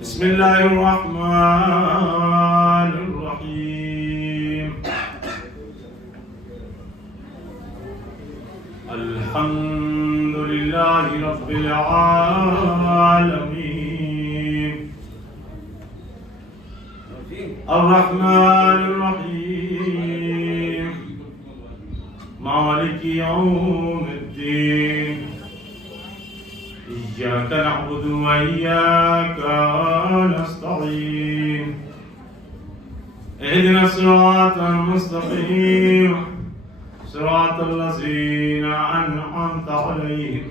بسم الله الرحمن الرحيم. الحمد لله رب العالمين الرحمن الرحيم مالك يوم الدين إياك نعبد وإياك نستعين اهدنا الصراط المستقيم صراط الذين أنعمت عليهم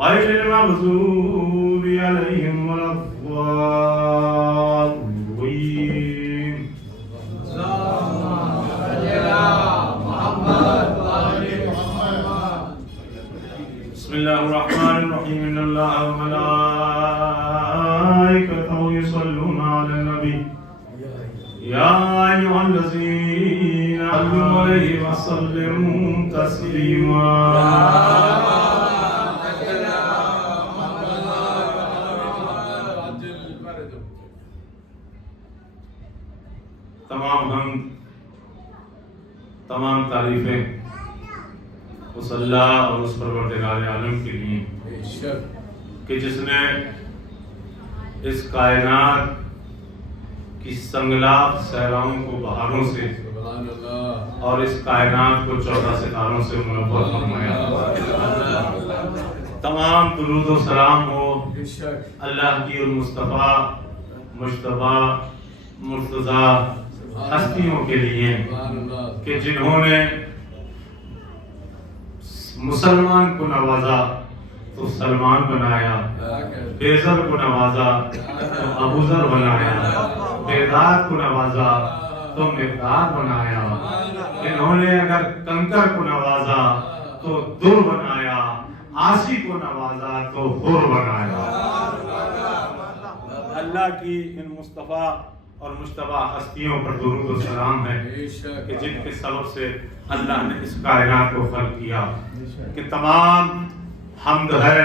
غير المغضوب عليهم ولا الضالين. بسم الله الرحمن الرحيم. إن الله وملائكته يصلون على النبي يا أيها الذين آمنوا عليه وسلموا تسليما. تمام حمد تمام تعریفیں اس اللہ اور اس پروردگار عالم کے لیے کہ جس نے اس کائنات کی سنگلاخ صحراؤں کو بہاروں سے اور اس کائنات کو 14 ستاروں سے منور فرمایا. تمام درود و سلام ہو اللہ کی اور مصطفیٰ مجتبیٰ مرتضیٰ ہستیوں کے لیے کہ جنہوں نے مسلمان کو نوازا تو سلمان بنایا، فیصل کو نوازا تو ابوذر بنایا، بیداد کو نوازا تو مقداد بنایا، انہوں نے اگر کنکر کو نوازا تو در بنایا، عاصی کو نوازا تو حر بنایا. اللہ کی ان مصطفیٰ اور مجتبیٰ ہستیوں پر درود و سلام ہے کہ جن کے سبب سے اللہ نے اس کائنات کو خلق کیا. کہ تمام حمد ہے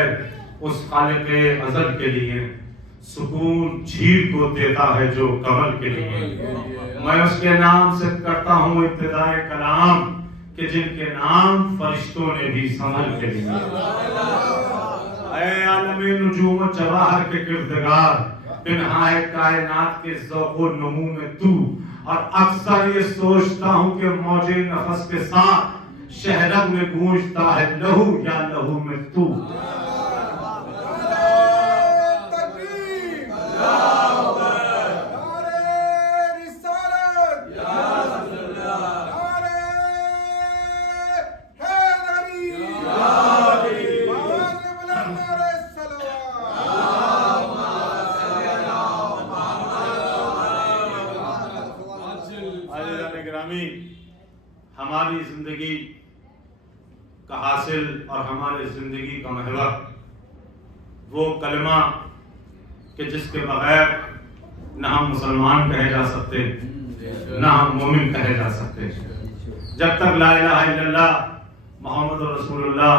اس خالق ازل کے لیے، سکون جھیل کو دیتا ہے جو کمل کے لیے. میں اس کے نام سے کرتا ہوں ابتدائے کلام کہ جن کے نام فرشتوں نے بھی سنبھل کے لیے. اے عالم نجوم و جواہر کے کردگار، پنہائے کائنات کے ذوق و نمو میں تو، اور اکثر یہ سوچتا ہوں کہ موج نفس کے ساتھ شہرگ میں گونجتا ہے لہو یا لہو میں تو. ہماری زندگی کا حاصل اور ہماری زندگی کا محور وہ کلمہ کہ جس کے بغیر نہ ہم مسلمان کہے جا سکتے نہ ہم مومن کہے جا سکتے. جب تک لا الہ الا اللہ محمد رسول اللہ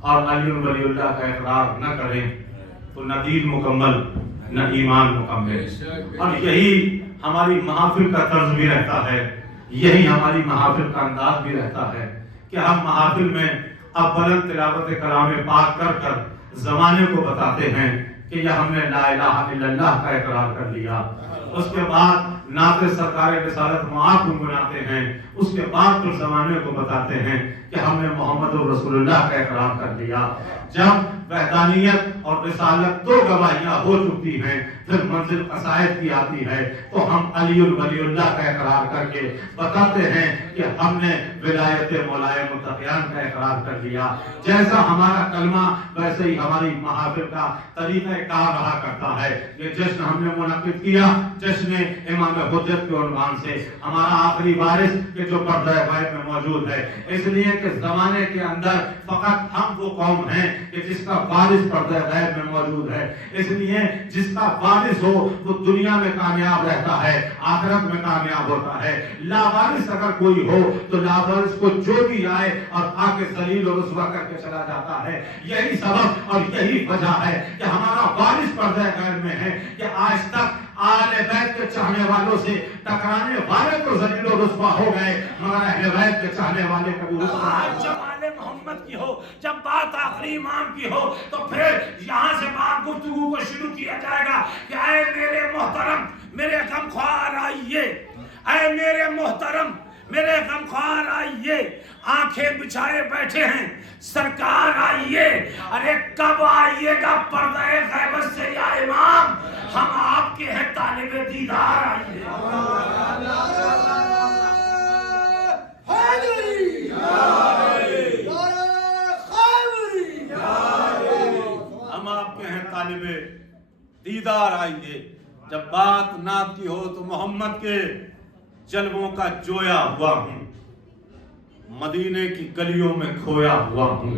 اور علی ولی اللہ کا اقرار نہ کریں تو نہ دین مکمل نہ ایمان مکمل. اور یہی ہماری محافل کا طرز بھی رہتا ہے، یہی ہماری محافل کا انداز بھی رہتا ہے کہ ہم محافل میں اولن تلاوت کلام پاک کر کر زمانے کو بتاتے ہیں کہ یہ ہم نے لا الہ الا اللہ کا اقرار کر لیا. اس کے بعد نعت سرکار رسالت معاق گنگناتے ہیں، اس کے بعد پھر زمانے کو بتاتے ہیں کہ ہم نے محمد رسول اللہ کا اقرار کر لیا. جب وحدانیت اور رسالت دو گواہیاں ہو چکی ہیں پھر منزل قصائد کی آتی ہے تو ہم علی ولی اللہ کا اقرار کر کے بتاتے ہیں کہ ہم نے ولایت مولائے متقیان کا اقرار کر لیا. جیسا ہمارا کلمہ ویسے ہی ہماری محافل کا طریقہ کار رہا کرتا ہے. یہ جشن ہم نے منعقد کیا جشن امام حجت کے عنوان سے، ہمارا آخری وارث کہ جو پردہ غیب میں موجود ہے، اس لیے کہ زمانے کے اندر فقط ہم وہ قوم ہیں کہ جس کا وارث پردہ غیب میں موجود ہے. اس لیے جس کا وارث ہو وہ دنیا میں کامیاب رہتا ہے، آخرت میں کامیاب ہوتا ہے. لاوارث اگر کوئی ہو تو لاوارث کو جو بھی آئے اور آ کے ذلیل و رسوا کر کے چلا جاتا ہے. یہی سبب اور یہی وجہ ہے کہ ہمارا وارث پردہ غیب میں ہے کہ آج تک آل بیت کے چاہنے والوں سے ٹکرانے والے تو ذلیل و رسوا ہو گئے، مگر اہل بیت کے چاہنے والے کبھی رسوا نہیں ہوئے۔ جب آل محمد کی ہو، جب بات آخری امام کی ہو، تو پھر یہاں سے بات گفتگو کو شروع کیا جائے گا کہ اے میرے محترم، میرے غمخوار آئیے، اے میرے محترم، میرے غمخوار آئیے، آنکھیں بچھائے بیٹھے ہیں، سرکار آئیے، ارے کب آئیے گا پردہ غیبت سے یا امام، ہم آپ کے ہیں طالب دیدار آئیے۔ ہم آپ کے ہیں طالب دیدار آئیے۔ جب بات نعت کی ہو تو محمد کے جلووں کا جویا ہوا ہوں، مدینے کی گلیوں میں کھویا ہوا ہوں،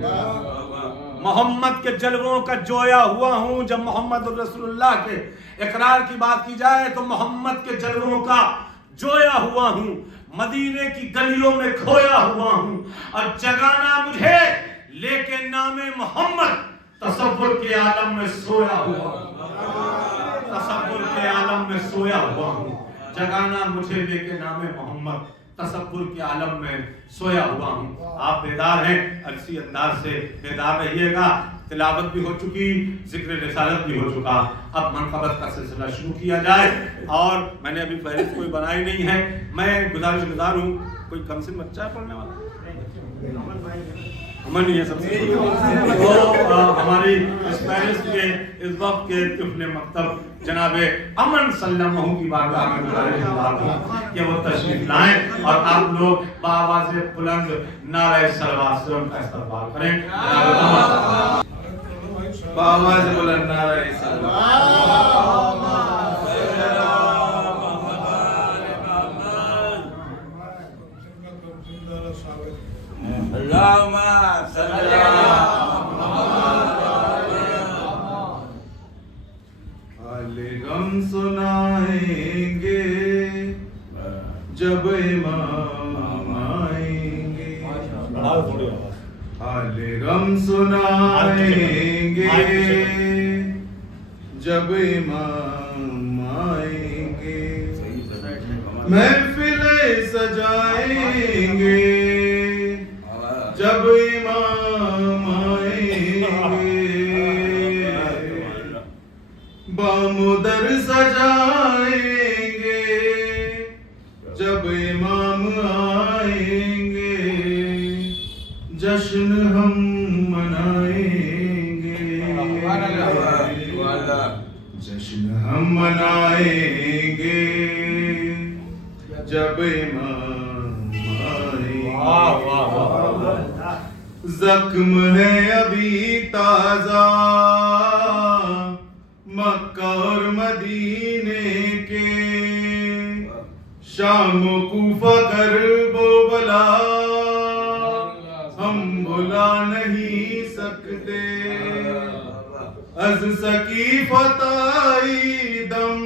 محمد کے جلووں کا جویا ہوا ہوں۔ جب محمد رسول اللہ کے اقرار کی بات کی جائے تو محمد کے جلووں کا جویا ہوا ہوں، مدینے کی گلیوں میں کھویا ہوا ہوں، اور جگانا مجھے لیکن نام محمد تصور کے عالم میں سویا ہوا ہوں، تصور کے عالم میں سویا ہوا ہوں، جگانا مجھے لیکن نام محمد تصور کے عالم میں سویا ہوا ہوں۔ آپ بیدار ہیں، اسی انداز سے بیدار رہیے گا۔ تلاوت بھی ہو چکی، ذکر رسالت بھی ہو چکا، اب منقبت کا سلسلہ شروع کیا جائے۔ اور میں نے ابھی فہرست کوئی بنائی نہیں ہے، میں گزارش گزار ہوں، کوئی کم سے بچہ ہے پڑھنے والا؟ امن نہیں ہے سب سے تو ہماری اس فہرست کے اس وقت کے طفل مکتب جناب امن سلمہ کی بارگاہ میں گزارش گزار ہوں کہ وہ تشریف لائیں اور آپ لوگ بآواز بلند نعرہ صلوات سے ان کا استقبال کریں۔ بآواز بلند نعرہ صلوات۔ اللہم صلی غم سنائیں گے جب امام آئیں گے، حال غم سنائیں گے جب امام آئیں گے، محفلیں سجائیں گے جب امام آئیں گے، بامدر سجائیں گے جب امام آئیں گے، جشن ہم منائیں گے، جشن ہم منائیں گے جب امام آئیں گے، زخم ہے ابھی تازہ مکہ اور مدینے کے، شام و کوفہ کرب و بلا ہم بھلا نہیں سکتے، از سقیفہ آئی دم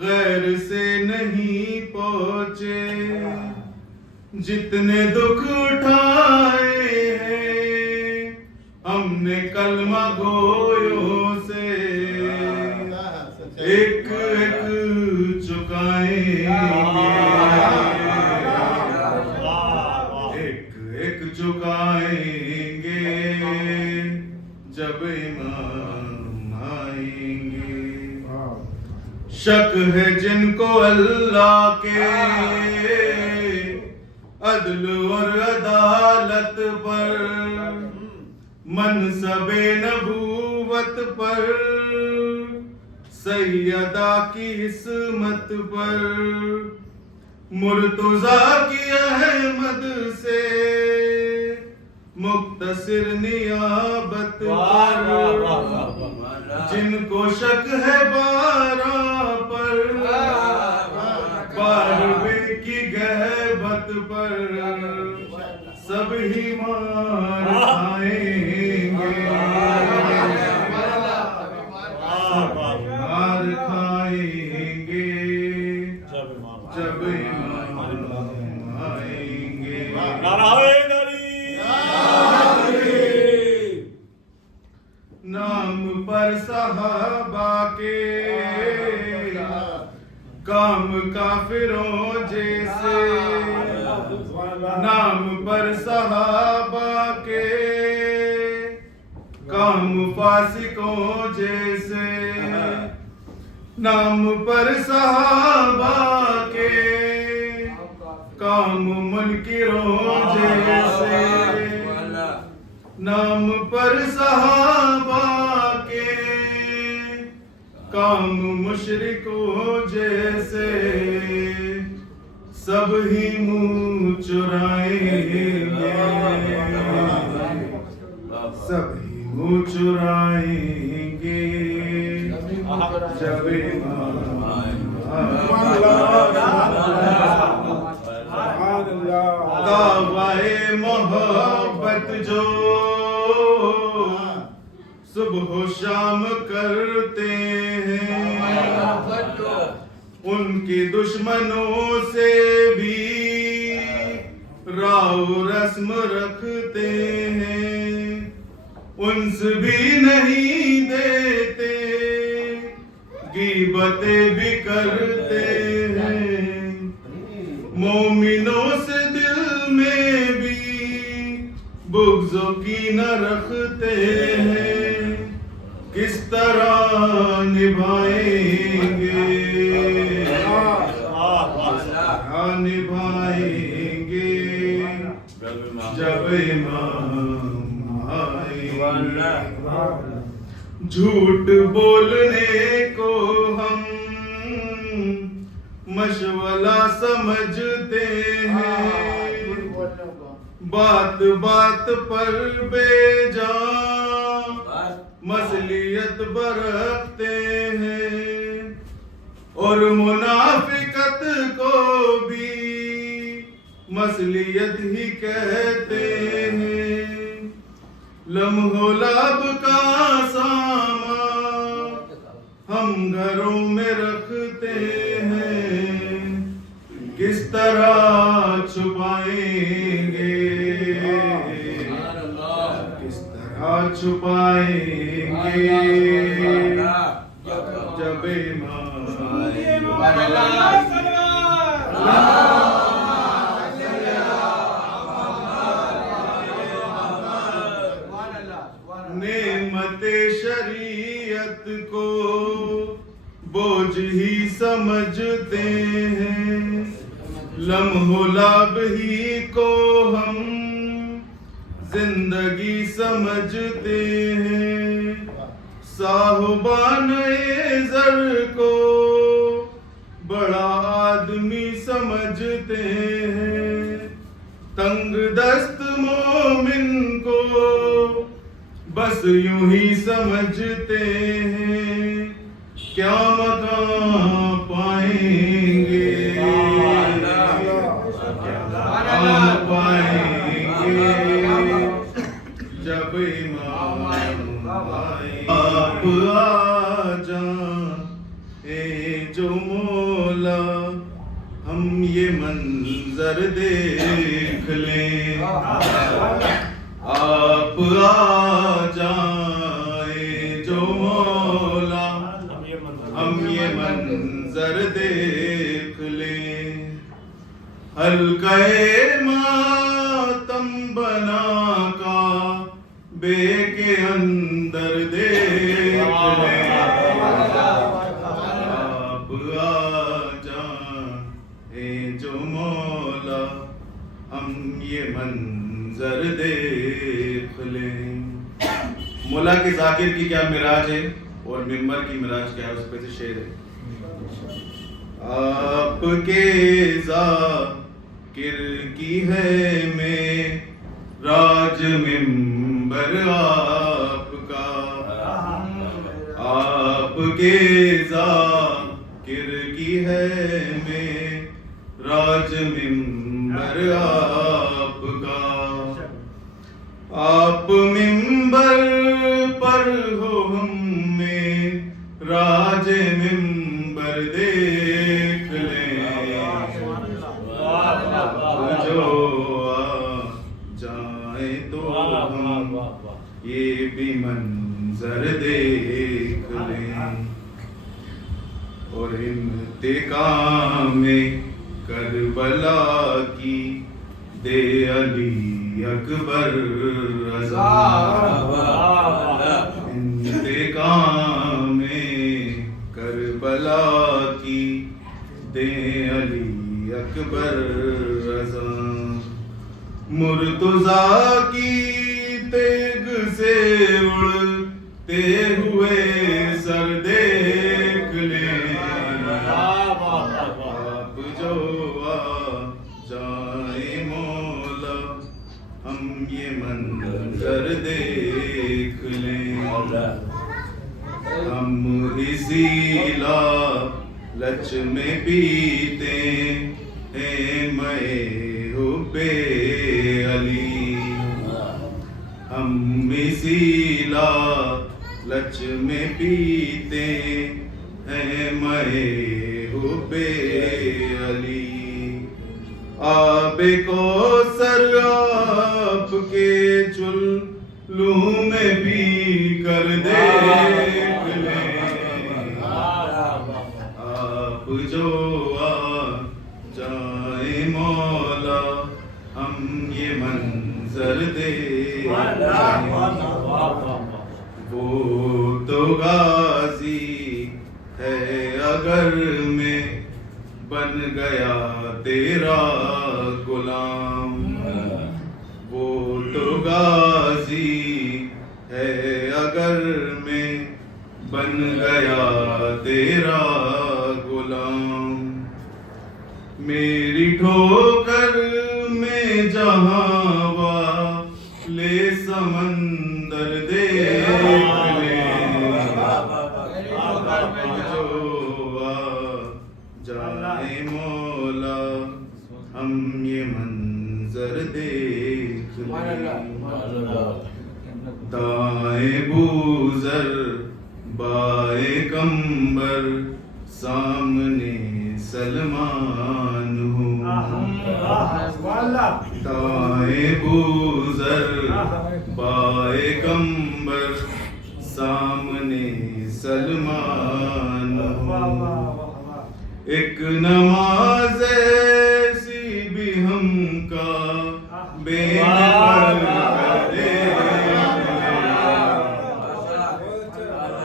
غیر سے نہیں پہنچے، جتنے دکھ اٹھائے ہیں ہم نے کلمہ گویوں سے، ایک ایک چکائیں گے، ایک ایک چکائیں گے جب امام آئیں گے، شک ہے جن کو اللہ کے عدل اور عدالت پر، منصب نبوت پر، سیدہ کی عصمت پر، مرتضیٰ کی احمد سے مختصر نیابت پر، جن کو شک ہے بارہ پر، بارہویں کی غیبت پر، سب ہی مار کھائیں گے، مار کھائیں گے جب امام آئیں گے۔ نام پر صحابہ کے کام کافروں جیسے نام پر صحابہ کے کام فاسقوں جیسے نام پر صحابہ کے کام منکروں جیسے نام پر صحابہ کے کام مشرکوں جیسے سب ہی منہ چرائیں گے سب ہی منہ چرائیں گے جب دعوائے محبت جو صبح و شام کرتے ہیں ان کی دشمنوں سے بھی راو رسم رکھتے ہیں انس بھی نہیں دیتے غیبتیں بھی کرتے ہیں مومنوں سے دل میں بھی بغض و کینہ رکھتے ہیں کس طرح نبھائیں گے نبھائیں گے جب امام آئیں گے جھوٹ بولنے کو ہم مشغلہ سمجھتے ہیں بات بات پر بے جان مصلیت برتتے ہیں اور منافقت کو بھی مصلیت ہی کہتے ہیں لمحو لب کا سامان ہم گھروں میں رکھتے ہیں کس طرح چھپائیں گے کس طرح چھپائیں گے جب نعمت شریعت کو بوجھ ہی سمجھتے ہیں لمحو لب ہی کو ہم زندگی سمجھتے ہیں صاحبان زر کو بڑا آدمی سمجھتے ہیں تنگ دست مومن کو بس یوں ہی سمجھتے ہیں کیا مقام پائیں گے پائیں گے جب امام آپ آ جائیں جو مولا ہم یہ منظر دیکھ لیں آپ آ جائیں جو مولا ہم یہ منظر دیکھ لیں حلقہ ماتم بنا کا بے کے اندر دیکھ لیں آپ آ جائیں جو مولا ہم یہ منظر دیکھ لیں مولا کے ذاکر کی کیا معراج ہے اور ممبر کی معراج کیا ہے اس پہ سے شعر ہے آپ کے ذاکر کی ہے معراج ممبر آپ کا آپ کے ذاکر کی ہے معراج ممبر آپ کا آپ ممبر پر ہو ہم میں راج ممبر دیکھ لیں جو آ جائیں تو ہم یہ بھی منظر دیکھ انتقام کربلا کی دے علی اکبر رضا، انتقام کربلا کی دے علی اکبر رضا، مرتضیٰ کی تیغ سے اڑتے ہوئے سر دیکھ لیں، آپ جو آ جائیں مولا ہم یہ منظر دیکھ لیں، ہم اسی لالچ میں پیتے ہیں میں حب علی، ہم اسی لالچ میں پیتے ہیں میں حب علی، آب کوثر آپ کے چلو میں پی کر دیکھ لیں، آپ جو آ جائیں مولا ہم یہ منظر دیکھ لیں، وہ تو غازی ہے اگر میں بن گیا تیرا غلام، وہ تو غازی ہے اگر میں بن گیا تیرا غلام، میری ٹھوکر میں جہاں والے سمندر دیکھ لیں، جو آ جائیں مولا ہم یہ منظر دیکھ لیں، دائیں بوزر بائیں کمبر سامنے سلمان ہوں، دائیں بوزر بائیں کمبر سامنے سلمان ہوں، ایک نماز ایسی بھی ہم کا بے پڑھ کر دیکھ لیں،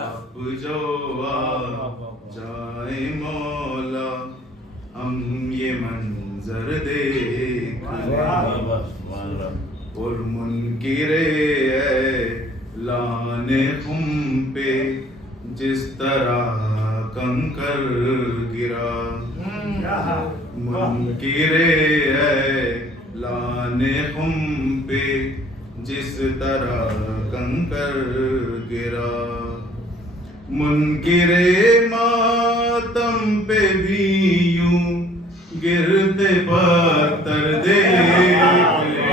آپ جو آ جائیں مولا ہم یہ منظر دیکھ لیں، اور منکر اعلان خم پہ جس طرح کنکر گرا، منکر اعلان خم پہ جس طرح کنکر گرا، منکر ماتم پہ بھی یوں گرتے پتھر دیکھ لیں،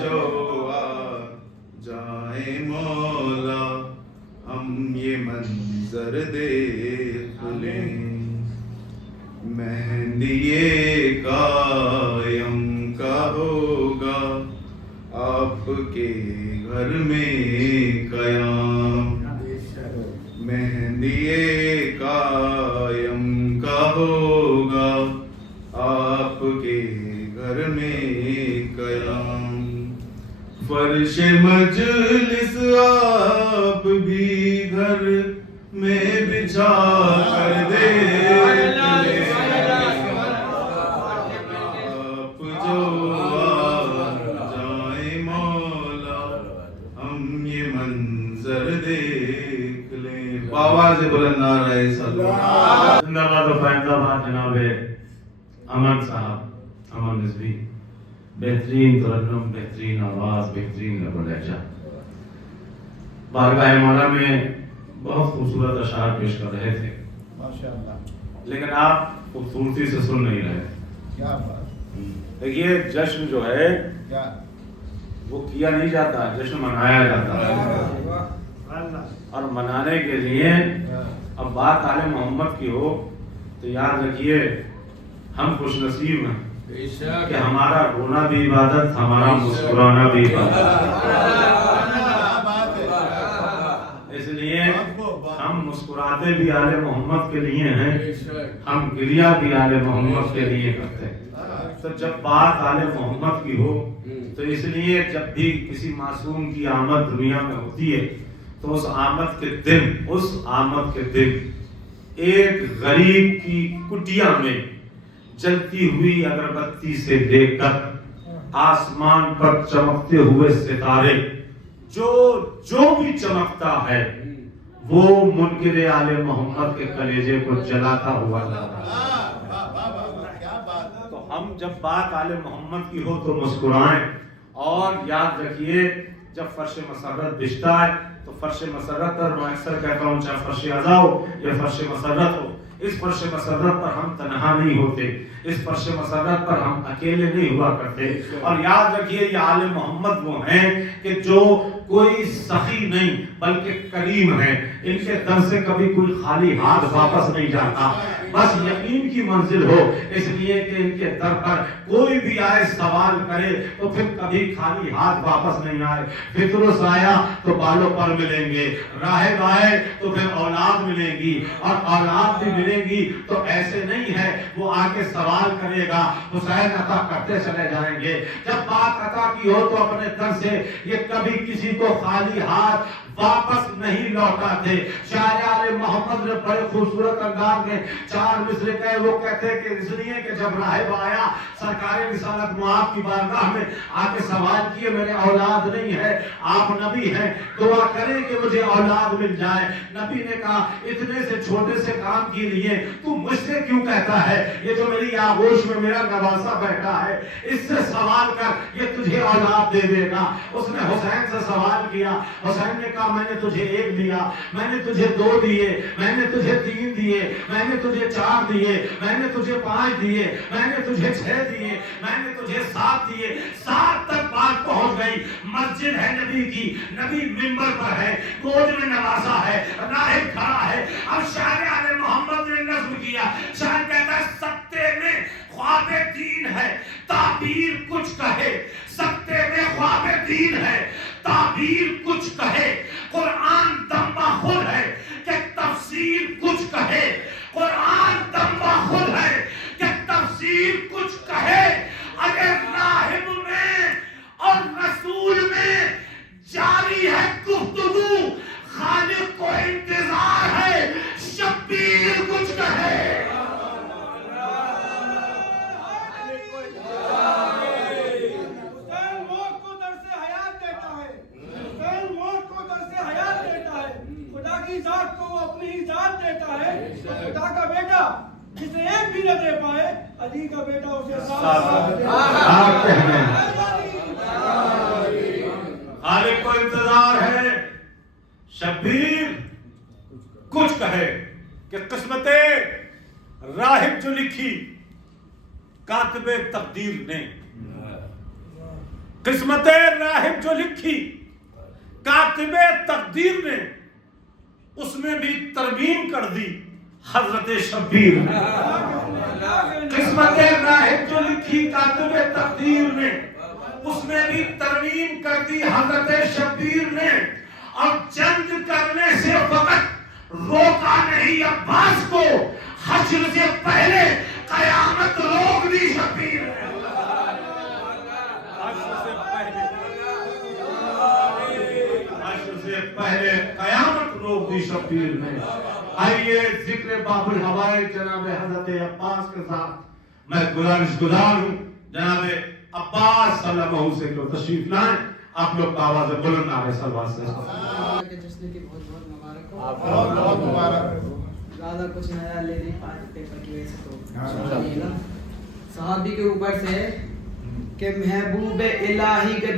جو آ جائیں مولا ہم یہ منظر دیکھ لیں، مہندی قائم کا ہوگا آپ کے گھر میں قیام، مہندی قائم کا ہوگا آپ کے گھر میں قیام، فرش مجلس آپ بھی گھر میں بچھا کر دیکھ لیں، آپ جو آ جائیں مولا ہم یہ منظر دیکھ لیں، آواز بلند نعرہ صلوات، زندہ باد و پائندہ باد جناب امن صاحب، امن رضوی، بہترین ترنم، بہترین آواز، بہترین لب و لہجہ، بارگاہ مولا میں بہت خوبصورت اشعار پیش کر رہے تھے، ماشاءاللہ، لیکن آپ خوبصورتی سے سن نہیں رہے تھے۔ کیا بات، دیکھیے جشن جو ہے کیا وہ کیا نہیں جاتا، جشن منایا جاتا ہے، اور منانے کے لیے اب بات آل محمد کی ہو تو یاد رکھیے ہم خوش نصیب ہیں کہ ہمارا رونا بھی عبادت، ہمارا مسکرانا بھی عبادت، اس لیے لیے ہم مسکراتے بھی آل محمد کے لیے ہیں، ہم گریہ بھی آل محمد کے لیے کرتے ہیں۔ تو جب بات آل محمد کی ہو تو اس لیے جب بھی کسی معصوم کی آمد دنیا میں ہوتی ہے تو اس آمد کے دن ایک غریب کی کٹیا میں جلتی ہوئی اگربتی سے لے کر آسمان پر چمکتے ہوئے ستارے جو بھی چمکتا ہے وہ منکر آل محمد کے کلیجے کو جلاتا ہوا جاتا ہے۔ تو ہم جب بات آل محمد کی ہو تو مسکرائیں، اور یاد رکھیے جب فرش مسرت بچتا ہے تو فرش مسرت پر میں اکثر کہتا ہوں چاہے فرش عزا ہو یا فرش مسرت ہو، اس فرش مسرت پر ہم تنہا نہیں ہوتے، اس فرش مسرت پر ہم اکیلے نہیں ہوا کرتے۔ اور یاد رکھیے یہ آل محمد وہ ہیں کہ جو کوئی سخی نہیں بلکہ کریم ہے، ان کے در سے کبھی کوئی خالی ہاتھ واپس نہیں جاتا، بس یقین کی منزل ہو، اس لیے کہ ان کے در پر کوئی بھی آئے سوال کرے تو پھر کبھی خالی ہاتھ واپس نہیں آئے۔ فطرس آیا تو بالوں پر ملیں گے، راہب آئے تو پھر اولاد ملے گی، اور اولاد بھی ملے گی تو ایسے نہیں ہے وہ آ کے سوال کرے گا حسین عطا کرتے چلے جائیں گے۔ جب بات عطا کی ہو تو اپنے در سے یہ کبھی کسی کو خالی ہاتھ واپس نہیں لوٹاتے۔ شاعر آل محمد نے بڑے خوبصورت انداز میں 4 مصرے کہے، وہ کہتے ہیں کہ اس لیے کہ جب راہب آیا سرکار رسالت معاف کی بارگاہ میں آ کے سوال کیے میرے اولاد نہیں ہے، آپ نبی ہیں، دعا کریں کہ مجھے اولاد مل جائے۔ نبی نے کہا اتنے سے چھوٹے سے کام کے لیے تو مجھ سے کیوں کہتا ہے؟ یہ جو میری آغوش میں میرا نواسا بیٹھا ہے اس سے سوال کر، یہ تجھے اولاد دے دے گا۔ اس نے حسین سے سوال کیا، حسین نے کہا میں نے تجھے 1 دیا، میں نے تجھے 2 دیے، میں نے تجھے 3 دیے، میں نے تجھے 4 دیے، میں نے تجھے 5 دیے، میں نے تجھے 6 دیے، میں نے تجھے 7 دیے۔ 7 تک بات پہنچ گئی، مسجد ہے نبی کی، نبی منبر پر ہے، گود میں نوازا ہے، راہب کھڑا ہے۔ اب شاعر آل محمد نے نظم کیا، شاعر کہتا ہے سکتے میں خواب دین ہے تعبیر کچھ کہے، سکتے میں خواب دین ہے تعبیر کچھ کہے، قرآن دمبا خود ہے کہ تفسیر کچھ کہے، قرآن دمبا خود ہے کہ تفسیر کچھ کہے۔ اگر راہب میں اور رسول میں جاری ہے گفتگو، خالق کو انتظار ہے شبیر کچھ کہے۔ ذات کو وہ اپنی ہی ذات دیتا ہے، خدا کا بیٹا جسے ایک بھی نہ دے پائے، علی کا بیٹا اسے ساتھ دے۔ خالق کو انتظار ہے شبیر کچھ کہے، کہ قسمت راہب جو لکھی کاتب تقدیر نے، قسمت راہب جو لکھی کاتب تقدیر نے، اس میں بھی ترمیم کر دی حضرت شبیر نے۔ قسمت راہب جو لکھی کاتب تقدیر نے، اس میں بھی ترمیم کر دی حضرت شبیر نے، اور جنگ کرنے سے فقط روکا نہیں عباس کو، حشر سے پہلے قیامت روک دی شبیر نے۔ پہلے قیامت روک دی شبیر نے۔ آئیے ذکر باب الحوائج جناب حضرت عباس کے ساتھ میں گزار ہوں، جناب عباس صلی اللہ علیہ وسلم کو تشریف لائیں، آپ لوگ آواز بلند نعرہ صلوات سے جشن کی بہت بہت مبارک ہو۔ بہت مبارک۔ زیادہ کچھ نیا لے نہیں پائے پیپر کی وجہ سے، تو صحابی کے اوپر سے کہ محبوب الہی کے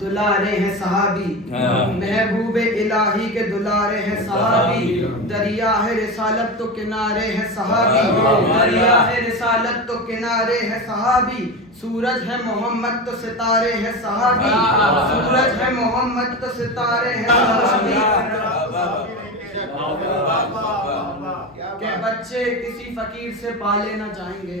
دلارے ہیں صحابی، محبوب الہی کے دلارے ہیں صحابی، دریا ہے رسالت تو کنارے ہیں صحابی، دریا ہے رسالت تو کنارے ہیں صحابی، سورج ہے محمد تو ستارے ہیں صحابی، سورج ہے محمد تو ستارے ہیں صحابی، کہ بچے کسی فقیر سے پالے نہ جائیں گے،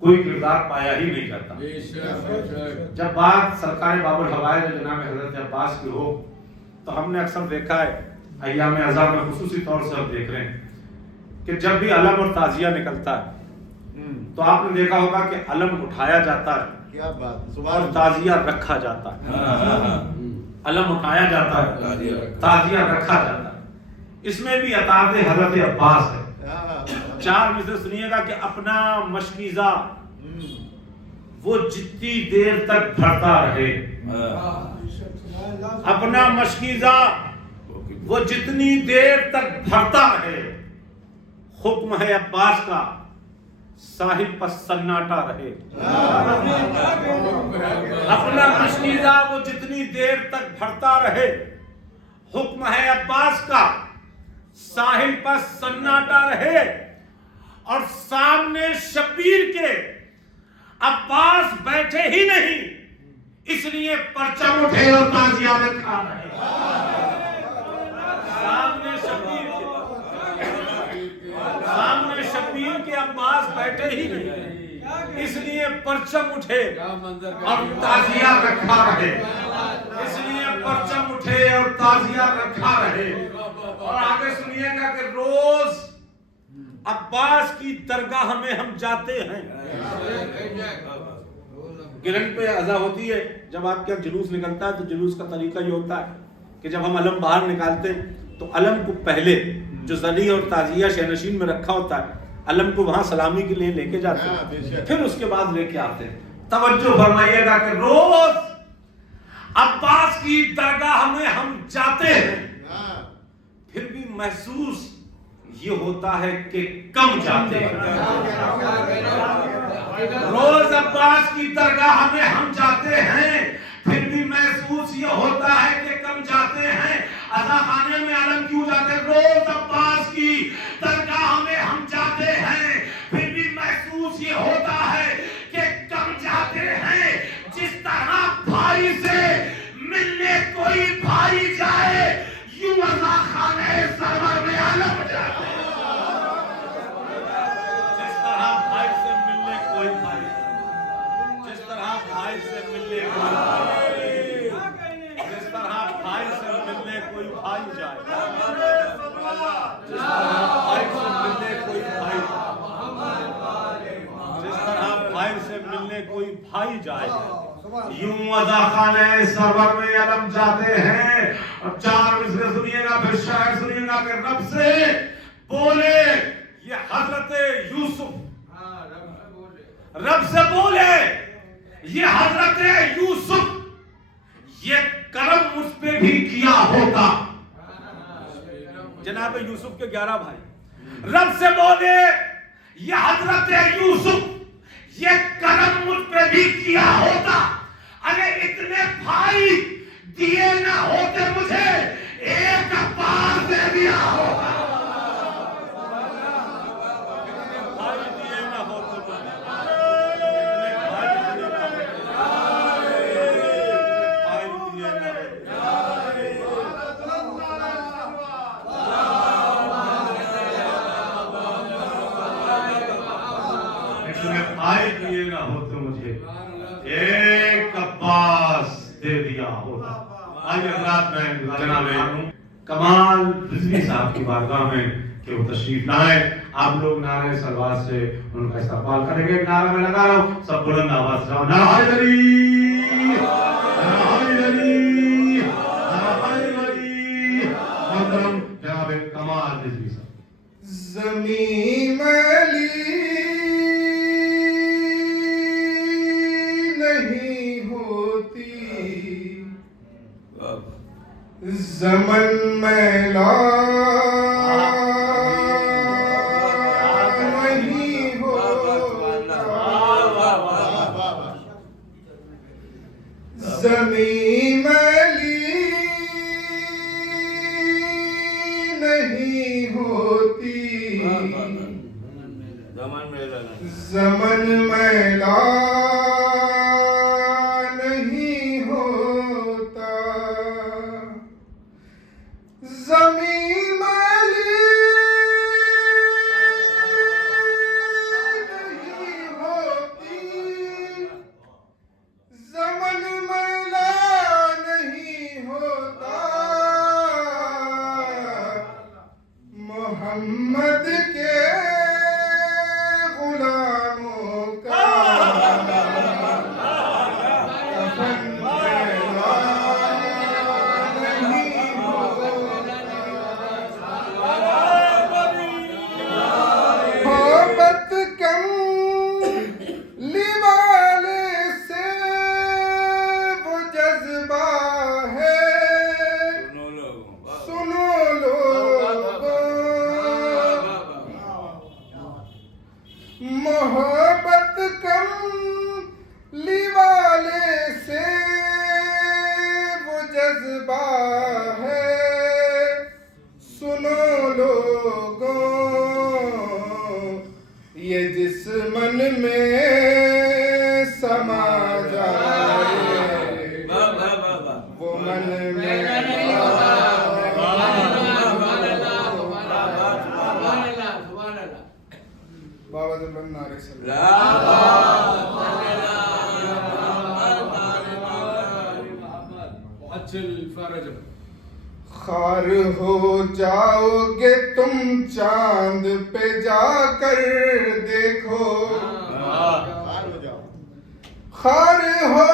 کوئی کردار پایا ہی نہیں جاتا۔ جب بات سرکار باب الحوائج جناب حضرت عباس کی ہو تو ہم نے اکثر دیکھا ہے، ایام ازاں میں خصوصی طور سے ہم دیکھ رہے ہیں کہ جب بھی علم اور تعزیہ نکلتا ہے تو آپ نے دیکھا ہوگا کہ علم اٹھایا جاتا ہے، کیا بات، اور تعزیہ رکھا جاتا ہے۔ علم اٹھایا جاتا ہے، تعزیہ رکھا جاتا ہے۔ اس میں بھی اطاعت حضرت عباس ہے۔ چار میں سے سنیے گا کہ اپنا مشکیزہ وہ جتنی دیر تک بھرتا رہے، اپنا مشکیزہ وہ جتنی دیر تک بھرتا رہے، حکم ہے عباس کا ساحل پر سناٹا رہے۔ اپنا مشکیزہ وہ جتنی دیر تک بھرتا رہے، حکم ہے عباس کا ساحل پر سناٹا رہے۔ اور سامنے شبیر کے عباس بیٹھے ہی نہیں، اس لیے پرچم اٹھے اور تعزیہ رکھا رہے۔ سامنے شبیر کے عباس بیٹھے ہی نہیں، اس لیے پرچم اٹھے اور تعزیہ رکھا رہے۔ اس لیے پرچم اٹھے اور تعزیہ رکھا رہے۔ اور آگے سنیے گا کہ روز عباس کی درگاہ میں ہم جاتے ہیں۔ گرنٹ پہ عزا ہوتی ہے، جب آپ کے جلوس نکلتا ہے تو جلوس کا طریقہ یہ ہوتا ہے کہ جب ہم علم باہر نکالتے ہیں تو علم کو پہلے جو زلی اور تعزیہ شہنشین میں رکھا ہوتا ہے، علم کو وہاں سلامی کے لیے لے کے جاتے ہیں، پھر اس کے بعد لے کے آتے ہیں۔ توجہ فرمائیے گا کہ روز عباس کی درگاہ میں ہم جاتے ہیں، پھر بھی محسوس یہ ہوتا ہے کہ کم جاتے ہیں۔ روز عباس کی درگاہ میں ہم جاتے ہیں، پھر بھی محسوس یہ ہوتا ہے کہ کم جاتے ہیں۔ عزا خانے میں علم کیوں جاتے ہیں؟ روز عباس کی درگاہ میں ہم جاتے ہیں، پھر بھی محسوس یہ ہوتا ہے کہ کم جاتے ہیں۔ جس طرح بھائی سے ملنے کوئی بھائی جائے، یوں عزا خانے سرور میں علم جاتے ہیں۔ جس طرح بھائی سے ملنے کوئی بھائی، جس طرح بھائی سے ملنے کوئی بھائی، جس طرح بھائی سے ملنے کوئی بھائی جائے، جس طرح بھائی سے ملنے کوئی بھائی، جس طرح بھائی سے ملنے کوئی بھائی جائے، یوں عزا خانے سرور میں علم جاتے ہیں۔ اور چار مصرے سنیے گا، پھر شاعر سنیے گا کہ رب سے بولے یہ حضرت یوسف، رب سے بولے یہ حضرت یوسف، یہ کرم مجھ پہ بھی کیا ہوتا۔ جناب یوسف کے 11 بھائی، رب سے بولے یہ حضرت یوسف، یہ کرم مجھ پہ بھی کیا ہوتا۔ اگر اتنے بھائی دیے نہ ہوتے مجھے، ایک عباس دے دیا ہوتا۔ بھائی دیے نہ ہوتے مجھے، ایک عباس دے دیا ہوتا۔ آج رات میں جناب کمال رضوی صاحب کی بارگاہ میں کہ وہ تشریف لائیں، آپ لوگ نعرہ سلوات سے ان کا استقبال کریں گے۔ نعرہ میں لگا رہو، سب بلند آواز سے نعرہ حیدری، نعرہ حیدری، نعرہ حیدری۔ محترم جناب کمال رضوی صاحب۔ زمین میلی نہیں ہوتی، زمن میلا نہیں ہوتا، زمین میلی نہیں ہوتی، زمن میلا نہیں ہوتا، زمین میلی نہیں ہوتی، محمد کے غلاموں کا کفن پہنا نہیں محبت کم لیوالے سے وہ جذبہ ہے سنو لوگوں محبت کم لیوالے سے وہ جذبہ ہے سنو لوگوں یہ جس من میں سما جائے وہ من میں بابا دلن نعرے خار ہو جاؤ گے تم چاند پہ جا کر دیکھو خار ہو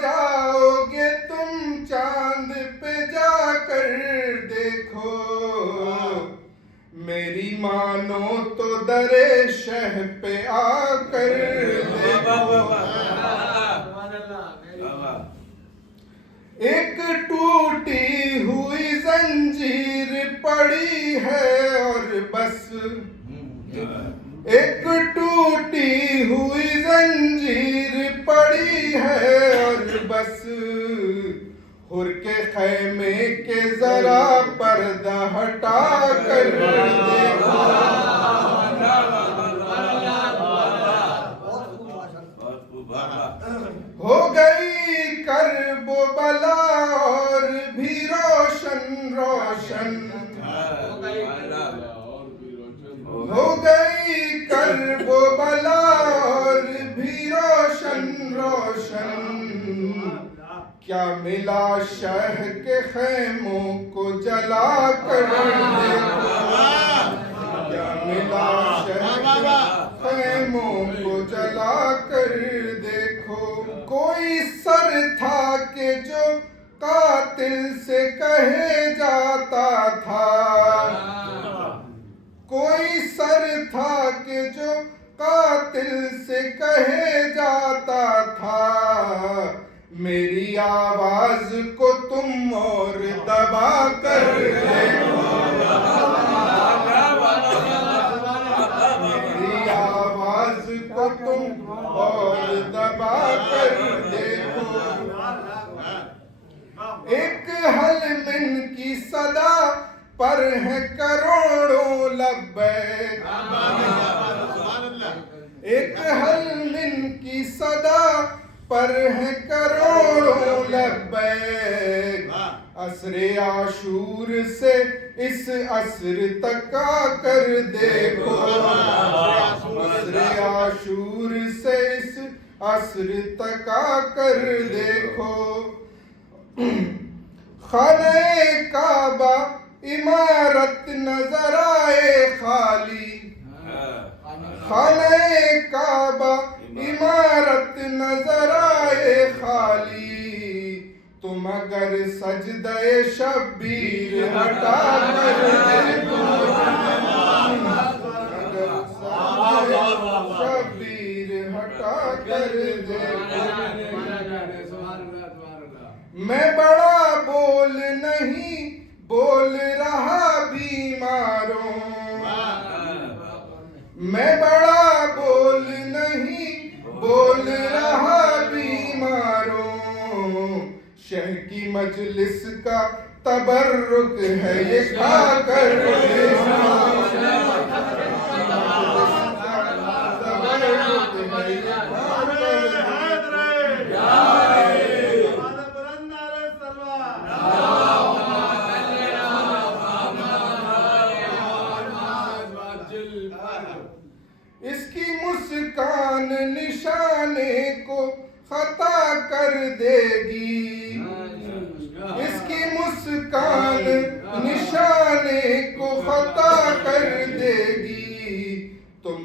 جاؤ گے تم چاند پہ جا کر دیکھو میری مانو تو در شہ پہ آ کر دیکھو ایک ٹوٹی ہوئی زنجیر پڑی ہے اور بس ایک ٹوٹی ہوئی زنجیر پڑی ہے اور بس حر کے خیمے کے ذرا پردہ ہٹا کر دیکھو ہو گئی کرب و بلا اور بھی روشن روشن ہو گئی کرب و بلا اور بھی روشن روشن کیا ملا شہ کے خیموں کو جلا کر دیکھو کیا ملا شہ کے خیموں کو جلا کر دیکھو کوئی سر تھا کہ جو قاتل سے کہے جاتا تھا کوئی سر تھا کہ جو قاتل سے کہے جاتا تھا میری آواز کو تم اور دبا کر دیکھو میری آواز کو تم اور دبا کر دیکھو ایک حلمن کی صدا پر ہے کروڑوں لبیک ایک حلمن کی صدا پر ہے کروڑوں لبیک عصر عاشور سے اس عصر تک آ کر دیکھو عصر عاشور سے اس عصر تک آ کر دیکھو خانہ کعبہ عمارت نظر آئے خالی خانہ کعبہ عمارت نظر آئے خالی تم اگر سجدہ شبیر ہٹا کر دیکھو اگر سجدہ شبیر ہٹا کر دیکھو میں بڑا بول نہیں بول رہا بیماروں میں بڑا بول نہیں بول رہا بیماروں شہ کی مجلس کا تبرک ہے یہ کھا کر دیکھو تبرک ہے یہ کھا کر اس کی مسکان نشانے کو خطا کر دے گی اس کی مسکان نشانے کو خطا کر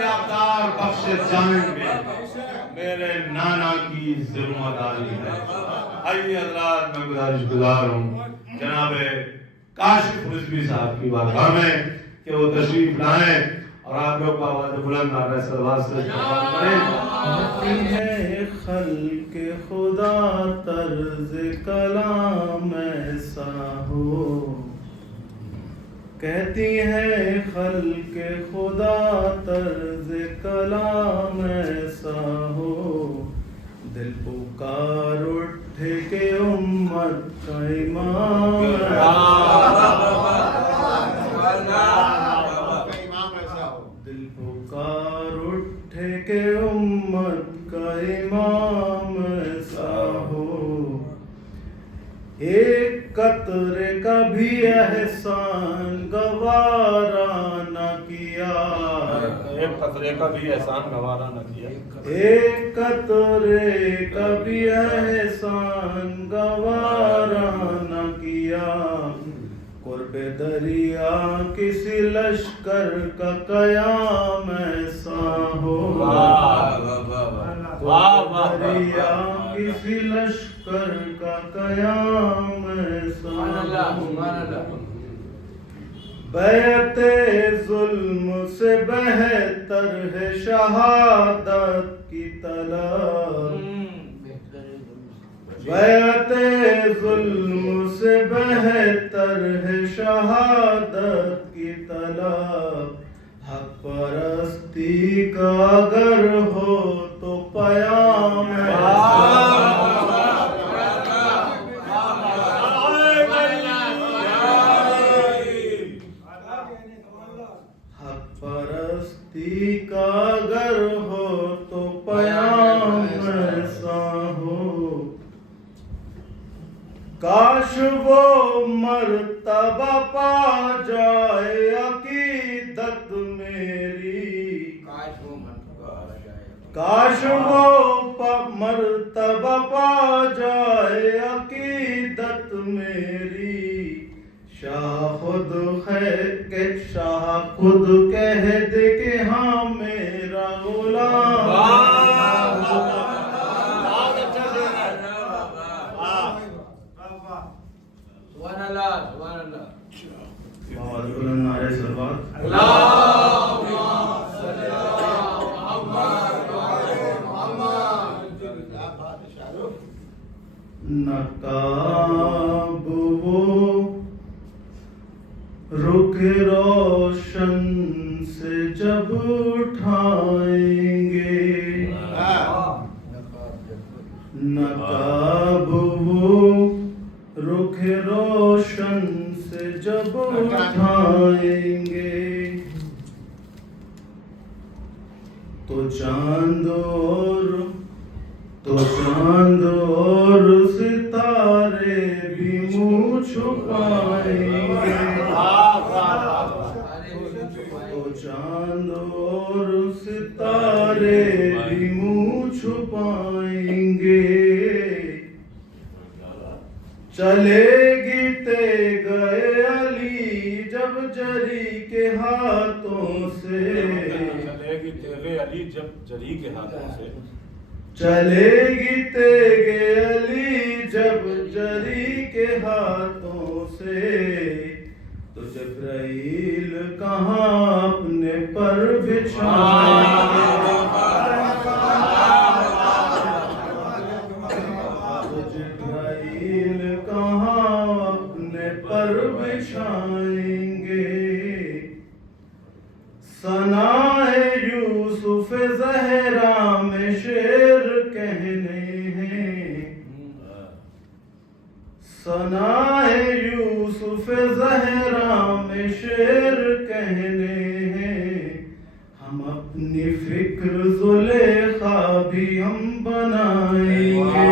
یابدار بخشے جائیں گے، میرے نانا کی ذمہ داری ہے۔ آئیے حضرات، میں گزارش گزار ہوں جناب کاشف رضوی صاحب کی بارگاہ میں کہ وہ تشریف لائیں اور آپ لوگ آواز بلند نعرہ صلوات سے ہے خلق خدا طرز کلام ایسا ہو، کہتی ہے خلق خدا طرز کلام ایسا ہو، دل پکار اٹھے کہ امت کا امام دل پکار اٹھے کہ امت کا امام ایسا ہو، ایک قطرے کا بھی احسان گوارا نہ کیا، ایک قطرے کا بھی احسان گوارا نہ کیا، ایک قطرے کا بھی احسان گوارا نہ کیا، قرب دریا کسی لشکر کا قیام ایسا ہو، قرب دریا کسی لشکر کا قیام ایسا ہو، بیعت ظلم سے بہتر ہے شہادت کی طلب، بیعت ظلم سے بہتر ہے شہادت کی طلب، حق پرستی کا اگر ہو تو پیام حق پرستی کا اگر ہو تو پیام ایسا ہو، کاش وہ مرتبہ پا جائے عقیدت میری، کاش وہ مرتبہ پا جائے عقیدت میری، شاہ خود کہہ دے کہ ہاں میرا غلام، بہت بلند نعرہ صلوات، نقاب وہ رخ روشن سے جب اٹھائیں گے، نقاب وہ رخ روشن سے جب اٹھائیں گے، تو چاند اور ستارے بھی منہ چھپائیں گے، تو چاند اور ستارے بھی منہ چھپائیں گے، چلے گیتے گئے علی جب جری کے ہاتھوں سے، چلے گی تیرے علی جب جری کے ہاتھوں سے، چلے گیتے گئے علی جب جری کے ہاتھوں سے، تو جبرائیل کہاں اپنے پر بچھائیں گے، تو جبرائیل کہاں اپنے پر بچھائیں گے، ثنائے یوسف زہرا میں شعر کہنے ہیں، ثنائے یوسف زہرا میں شعر کہنے ہیں، ہم اپنی فکر زلیخا بھی ہم بنائیں گے،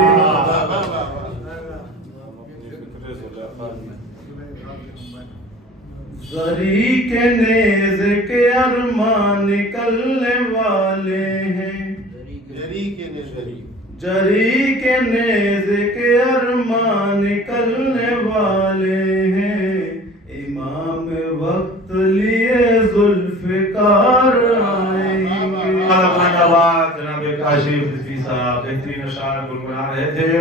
زری کے نیزے کے ارمان نکلنے والے ہیں، جری کے نیزے کے ارمان نکلنے والے ہیں، امام وقت لیے ذوالفقار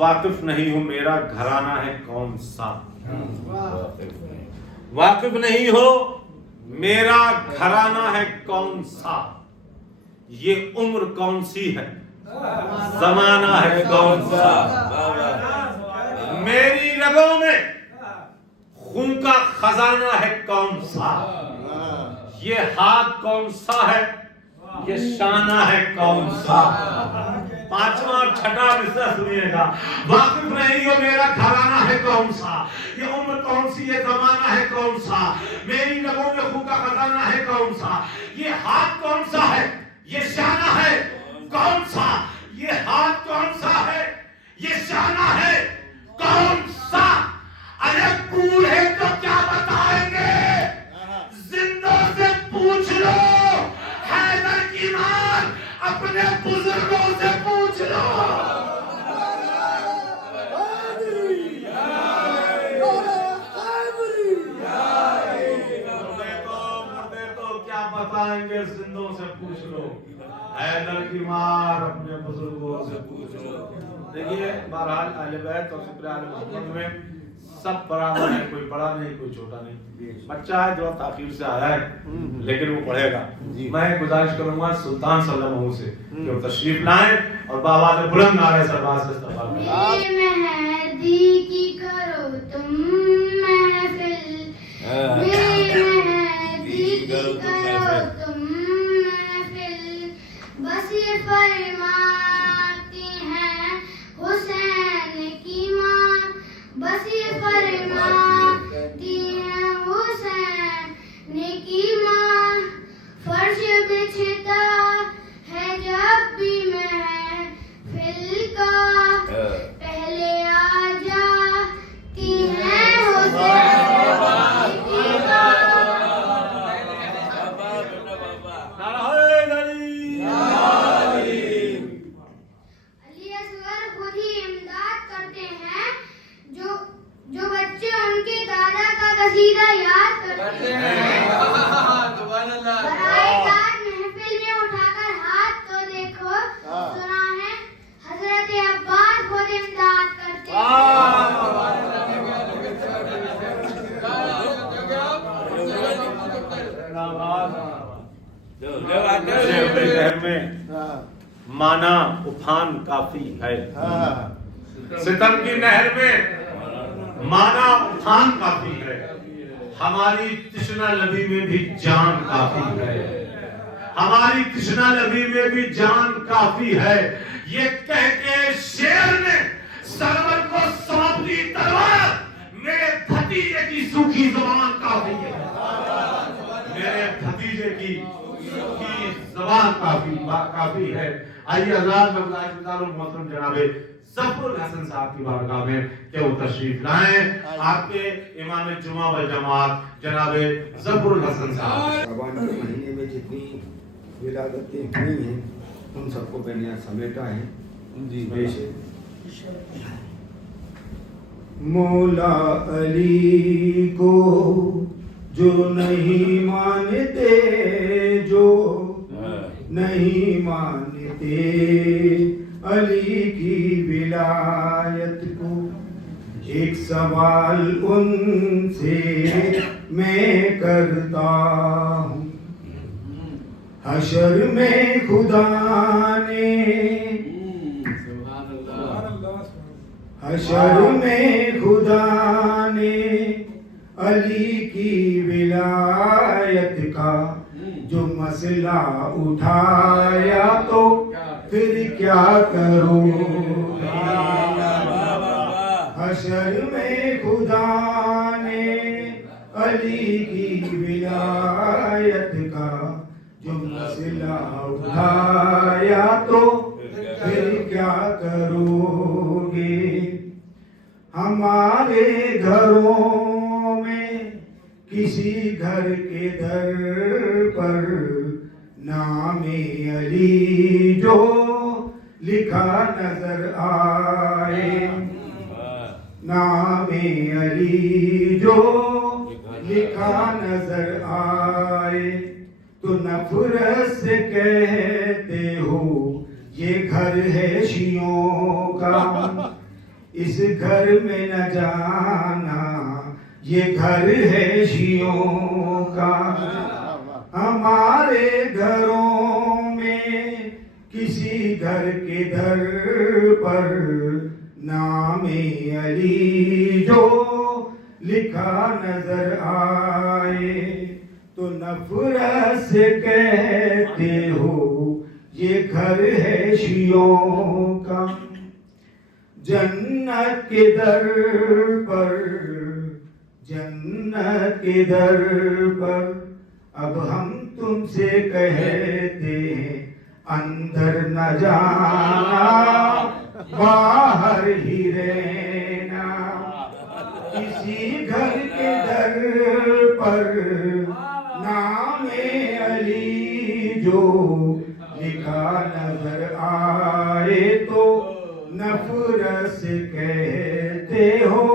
واقف نہیں ہو میرا گھرانہ ہے کون سا، واقف نہیں ہو میرا گھرانہ ہے کون سا، یہ عمر کون سی ہے، زمانہ ہے کون سا، میری رگوں میں خون کا خزانہ ہے کون سا، یہ ہاتھ کون سا ہے، یہ شانہ ہے کون سا۔ پانچواں اور چھٹا حصہ سنیے گا، واقف نہیں ہو میرا گھرانہ ہے کون سا، یہ عمر کون سی، یہ زمانہ ہے کون سا، میری رگوں میں خون کا خزانہ ہے کون سا، یہ ہاتھ کون سا ہے، یہ شانہ ہے کون سا، یہ ہاتھ کون سا ہے، یہ شانہ ہے کون سا۔ ارے بوڑھے تو کیا بتائیں گے، زندوں سے پوچھ لو، حیدر کی ماں اپنے بزرگوں سے پوچھ لو۔ مردے تو کیا بتائیں گے، زندوں سے پوچھ لو، حیدر کی مار اپنے بزرگوں سے پوچھ لو۔ دیکھیے بہرحال اہل بیت اور فکر آل محمد میں سب برابر ہے، کوئی بڑا نہیں کوئی چھوٹا نہیں، بچہ ہے جو تاخیر سے آیا ہے لیکن وہ پڑھے گا۔ میں گزارش کروں گا سلطان صلی اللہ علیہ وسلم سے کہ وہ تشریف لائیں اور بآواز بلند نعرہ سربراہ سے استقبال کریں۔ میرے مہدی کی کرو تم محفل، میرے مہدی کی کرو تم محفل، بس یہ فرماتی ہیں حسین کی ماں، بس یہ فرماتی ہیں حسین کی ماں، فرش بچھتا ہے جب بھی محفل کا، پہلے آ جاتی ہیں حسین کی ماں۔ علی اصغر خود ہی امداد کرتے ہیں، جو بچے ان کے دادا کا قصیدہ یاد کرتے ہیں، برائے تاج محفل میں اٹھا کر ہاتھ تو دیکھو، سنا ہے حضرت عباس خود امداد کرتے ہیں۔ مانا افان کافی ہے، ستم کی نہر میں مانا افان کافی ہے، ہماری تشنا لبی میں بھی جان کافی ہے، ہماری تشنا لبی میں بھی جان کافی ہے، یہ کہہ کے شیر نے سرور کو سونپ دی تلوار، میرے بھتیجے کی سوکھی زبان کافی ہے، میرے بھتیجے کی سوکھی زبان کافی ہے۔ آئیے حضرات میں گزارش کرتا ہوں محترم جناب ظفر الحسن صاحب کی بارگاہ میں کہ وہ تشریف لائیں، آپ کے امام جمعہ و جماعت جناب ظفر الحسن صاحب۔ شعبان کے مہینے میں جتنی ولادتیں ہوئی ہیں ان سب کو میں نے سمیٹا ہے۔ مولا علی کو جو نہیں مانتے، جو نہیں مانتے علی کی ولایت کو، ایک سوال ان سے میں کرتا ہوں، حشر میں خدا نے، حشر میں خدا نے علی کی ولایت کا جو مسئلہ اٹھایا تو پھر کیا کرو، حشر میں خدا نے علی کی ولایت کا جو مسئلہ اٹھایا تو پھر کیا کرو گے، ہمارے گھروں میں کسی گھر کے در پر نام علی جو لکھا نظر آئے، نام علی جو لکھا نظر آئے تو نفرت سے کہتے ہو یہ گھر ہے شیعوں کا، اس گھر میں نہ جانا، یہ گھر ہے شیعوں کا۔ ہمارے گھروں میں کسی گھر کے در پر نام علی جو لکھا نظر آئے تو نفرت سے کہتے ہو یہ گھر ہے شیعوں کا۔ جنت کے در پر، جنت کے در پر اب ہم تم سے کہتے ہیں اندر نہ جانا، باہر ہی رہنا۔ کسی گھر کے در پر نام علی جو لکھا نظر آئے تو نفرت سے کہتے ہو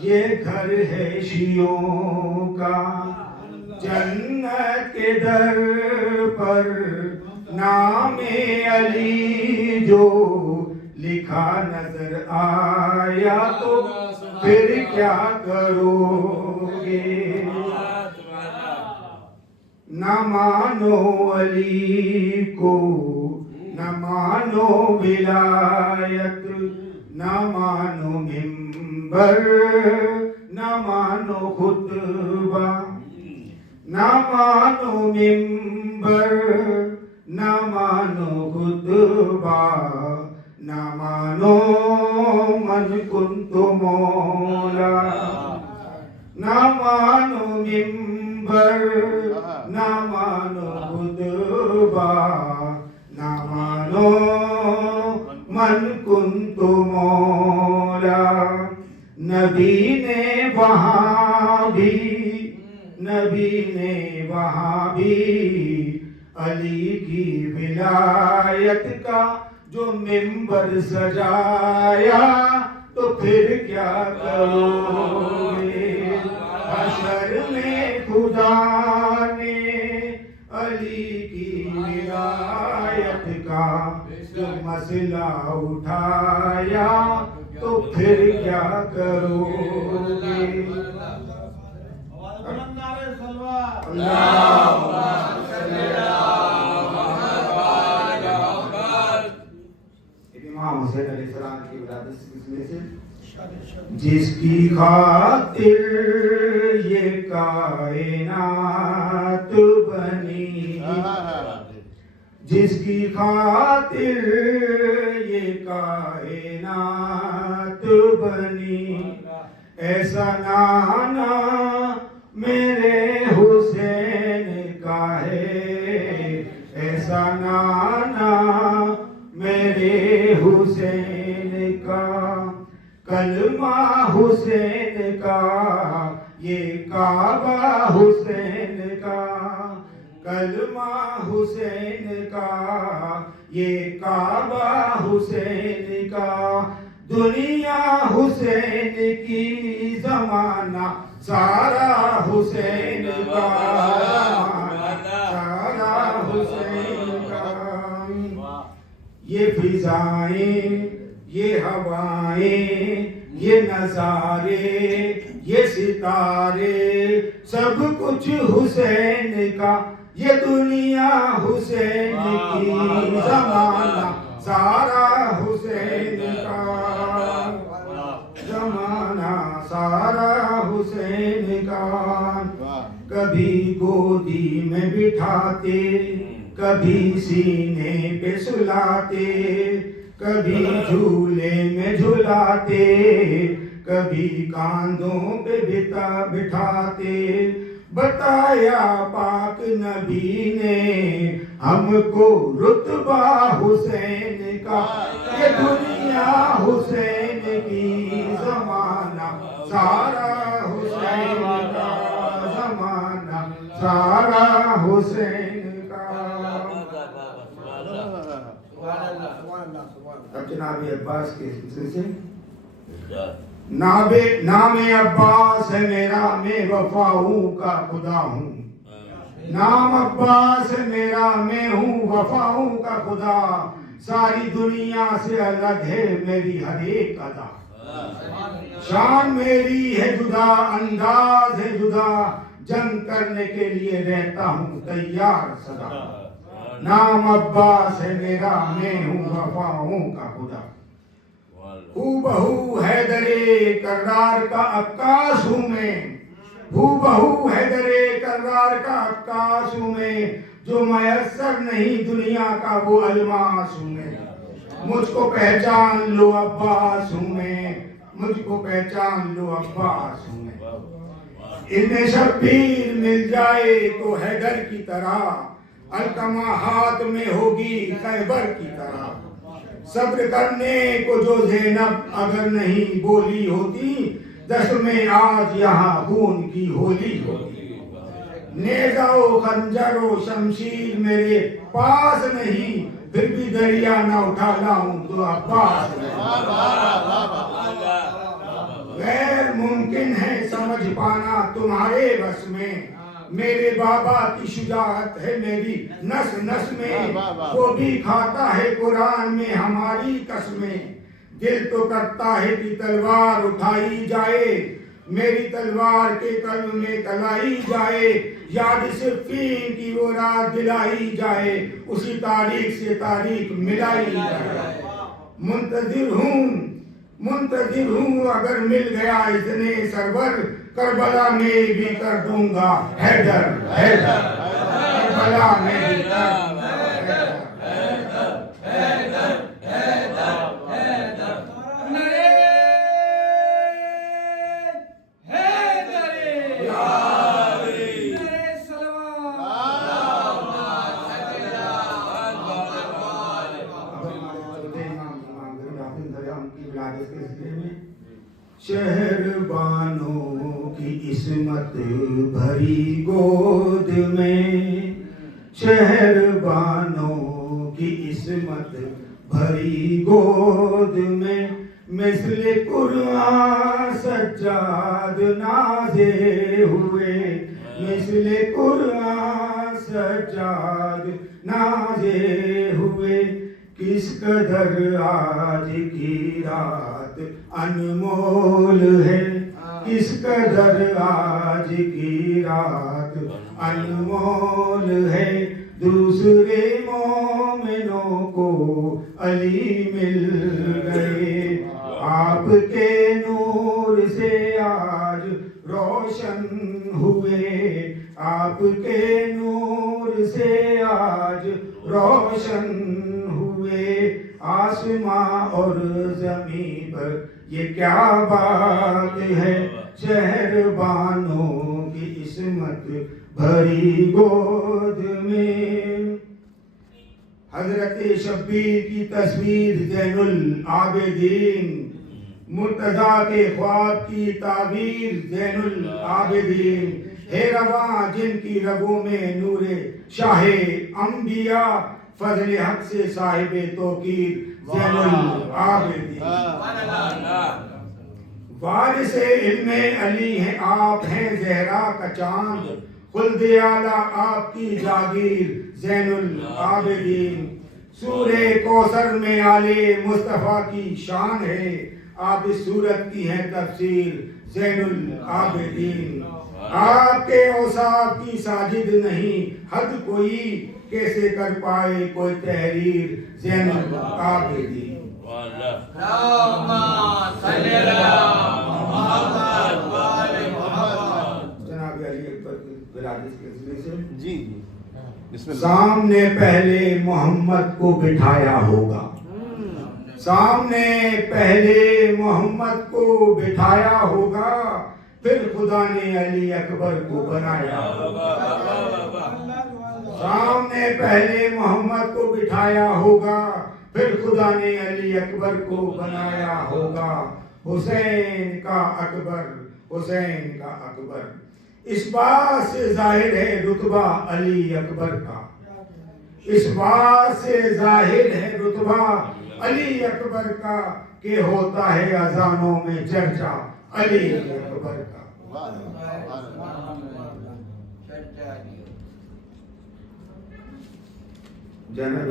یہ گھر ہے شیعوں کا۔ جنت کے در پر نام علی جو لکھا نظر آیا تو پھر کیا کرو گے؟ نہ مانو علی کو، نہ مانو ولایت، نہ مانو منبر، نہ مانو خطبہ، نہ مانو منبر، نہ مانو خطبہ، نہ مانو من کنت مولا۔ نہ مانو منبر، نہ مانو خطبہ، نہ مانو من کنت مولا۔ نبی نے وہاں بھی، نبی نے وہاں بھی علی کی ولایت کا جو منبر سجایا تو پھر کیا کرو گے؟ حشر میں خدا نے علی کی ولایت کا جو مسئلہ اٹھایا تو پھر کیا کرو گے؟ امام حسین علیہ السلام کی ولادت سے سلسلے سے جس کی خاطر یہ کائنات بنی، جس کی خاطر یہ کائنات بنی، ایسا نانا میرے حسین کا ہے، ایسا نانا میرے حسین کا۔ کلمہ حسین کا، یہ کعبہ حسین کا، کلمہ حسین کا، یہ کعبہ حسین کا۔ دنیا حسین کی، زمانہ سارا حسین کا، سارا حسین کا۔ یہ فضائیں، یہ ہوائیں، یہ نظارے، یہ ستارے، سب کچھ حسین کا۔ یہ دنیا حسین کی، زمانہ سارا حسین کا، زمانہ سارا حسین کا۔ کبھی گودی میں بٹھاتے، کبھی سینے پہ سلاتے، کبھی جھولے میں جھلاتے، کبھی کاندھوں پہ بٹھاتے۔ بتایا پاک نبی نے ہم کو رتبہ حسین کا۔ یہ دنیا حسین کی، زمانہ سارا حسین کا، زمانہ سارا حسین کا۔ اب جناب عباس کے سلسلے سے نام عباس ہے میرا، میں وفاؤں کا خدا ہوں۔ نام عباس ہے میرا، میں ہوں وفاؤں کا خدا۔ ساری دنیا سے الگ ہے میری ہر ایک ادا، شان میری ہے جدا، انداز ہے جدا، جنگ کرنے کے لیے رہتا ہوں تیار سدا، نام عباس ہے میرا، میں ہوں وفاؤں کا خدا، ہو بہو حیدر کرار کا عکاس ہوں میں، ہو بہو حیدر کرار کا عکاس ہوں میں، جو میسر نہیں دنیا کا وہ الماس ہوں میں، مجھ کو پہچان لو عباس ہوں میں، مجھ کو پہچان لو عباس ہوں میں، ابن شبیر مل جائے تو حیدر کی طرح، القمہ ہاتھ میں ہوگی خیبر کی طرح، صبر کرنے کو جو زینب اگر نہیں بولی ہوتی، دس میں آج یہاں خون کی ہولی ہوتی، نیزہ و خنجر و شمشیر میرے پاس نہیں، پھر بھی دریا نہ اٹھا لاؤں تو عباس نہیں، غیر ممکن ہے سمجھ پانا تمہارے بس میں، میرے بابا کی شجاعت ہے میری نس نس میں، وہ بھی کھاتا ہے قرآن میں ہماری قسمیں، دل تو کرتا ہے کہ تلوار اٹھائی جائے، میری تلوار کے قلب میں کلائی جائے، یاد صفین کی وہ رات دلائی جائے، اسی تاریخ سے تاریخ ملائی جائے، منتظر ہوں اگر مل گیا اتنے سرور، کربلا میں بھی کر دوں گا حیدر حیدر، کربلا میں بھی کر دوں گا شہربانوں کی عصمت بھری گود میں، شہربانوں کی عصمت بھری گود میں، مثل قرآن سجاد نازے ہوئے، مثل قرآن سجاد نازے ہوئے، کس قدر آج کی رات انمول ہے، کس قدر آج کی رات انمول ہے، دوسرے مومنوں کو علی مل گئے، آپ کے نور سے آج روشن ہوئے، آپ کے نور سے آج روشن ہوئے، آسماں اور زمین پر یہ کیا بات ہے، شہربانوں کی عصمت بھری گود میں، حضرت شبیر کی تصویر زین العابدین، مرتضیٰ کے خواب کی تعبیر زین العابدین، ہے رواں جن کی رگوں میں نور شاہ انبیاء، فضل حق سے صاحب توقیر زین العابدین، وارث علم علی ہیں آپ ہیں زہرا کا چاند، خلد اعلیٰ آپ کی جاگیر زین العابدین، سورہ کوثر میں آل مصطفیٰ کی شان ہے، آپ اس سورت کی ہے تفسیر زین العابدین، آپ کے اوصاف کی ساجد نہیں حد کوئی، کیسے کر پائے کوئی تحریر زین العابدین، جناب علی اکبر کی ولادت کے سلسلے سے جی بسم اللہ، سامنے پہلے محمد کو بٹھایا ہوگا، سامنے پہلے محمد کو بٹھایا ہوگا، پھر خدا نے علی اکبر کو بنایا ہوگا، سامنے پہلے محمد کو بٹھایا ہوگا، پھر خدا نے علی اکبر کو بنایا ہوگا، حسین کا اکبر، حسین کا اکبر، اس بات سے ظاہر ہے رتبہ علی اکبر کا، اس بات سے ظاہر ہے رتبہ علی اکبر کا، کہ ہوتا ہے اذانوں میں چرچا علی اکبر کا، جناب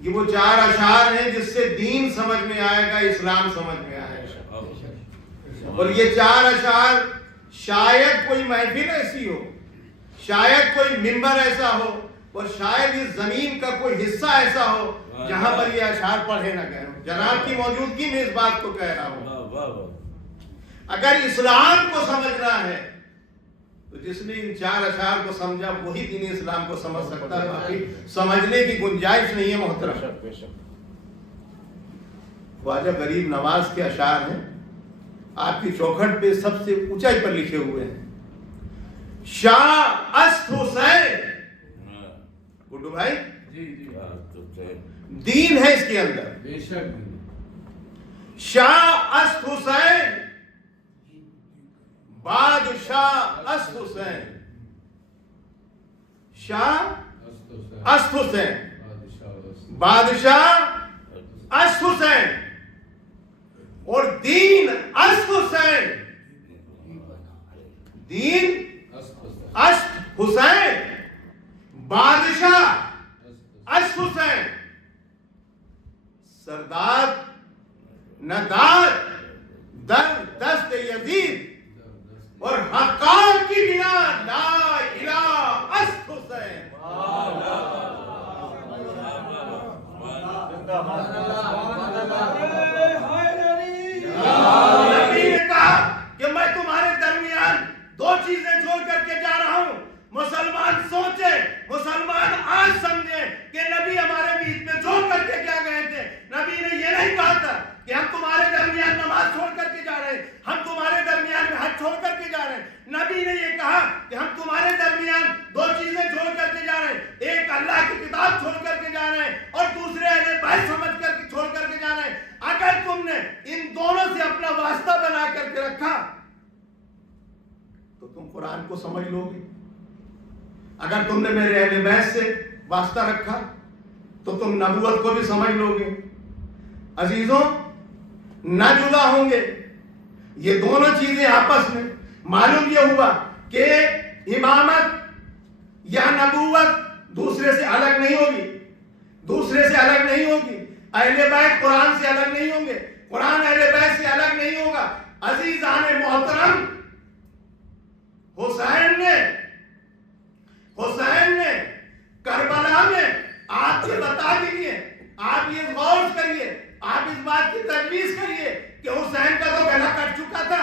یہ وہ 4 اشعار ہیں جس سے دین سمجھ میں آئے گا، اسلام سمجھ میں آئے گا. اور یہ 4 اشعار شاید کوئی محفل ایسی ہو، شاید کوئی ممبر ایسا ہو، اور شاید اس زمین کا کوئی حصہ ایسا ہو جہاں پر یہ اشعار پڑھے نہ گئے ہوں. جناب کی موجودگی میں اس بات کو کہہ رہا ہوں. اگر اسلام کو سمجھنا ہے تو جس نے ان 4 اشعار کو سمجھا وہی دین اسلام کو سمجھ سکتا ہے، باقی سمجھنے کی گنجائش نہیں ہے. محترم، خواجہ غریب نواز کے اشعار ہیں، آپ کی چوکھٹ پہ سب سے اونچائی پر لکھے ہوئے ہیں. شاہ است حسین، گڈو بھائی دین ہے اس کے اندر. شاہ است حسین، بادشاہ است حسین. شاہ است حسین، بادشاہ است حسین، اور دین است حسین. دین است حسین، بادشاہ است حسین. سردار ندار در دست یزید، اور حقار کی بنا لا الہ است حسین. نبی نے کہا کہ میں تمہارے درمیان 2 چیزیں چھوڑ کر کے جا رہا ہوں. مسلمان سوچے، مسلمان آج سمجھے کہ نبی ہمارے بیچ میں چھوڑ کر کے کیا گئے تھے. نبی نے یہ نہیں کہا تھا کہ ہم تمہارے درمیان نماز چھوڑ کر کے جا رہے ہیں، ہم تمہارے درمیان میں حج چھوڑ کر کے جا رہے ہیں. نبی نے یہ کہا کہ ہم تمہارے درمیان 2 چیزیں چھوڑ کر کے جا رہے ہیں. ایک اللہ کی کتاب چھوڑ کر کے جا رہے ہیں، اور دوسرے اہل بیت سمجھ کر کے چھوڑ کر کے جا رہے ہیں. اگر تم نے ان دونوں سے اپنا واسطہ بنا کر کے رکھا تو تم قرآن کو سمجھ لو گے. اگر تم نے میرے اہل بیت سے واسطہ رکھا تو تم نبوت کو بھی سمجھ لو گے. عزیزوں، نہ جدا ہوں گے یہ دونوں چیزیں آپس میں. معلوم یہ ہوا کہ امامت یا نبوت دوسرے سے الگ نہیں ہوگی، دوسرے سے الگ نہیں ہوگی. اہل بیت قرآن سے الگ نہیں ہوں گے، قرآن اہل بیت سے الگ نہیں ہوگا. عزیزان محترم، حسین نے کربلا میں آپ یہ بتا دیجئے، آپ یہ غور کریے، آپ اس بات کی تجویز کریے کہ حسین کا تو گلا کٹ چکا تھا،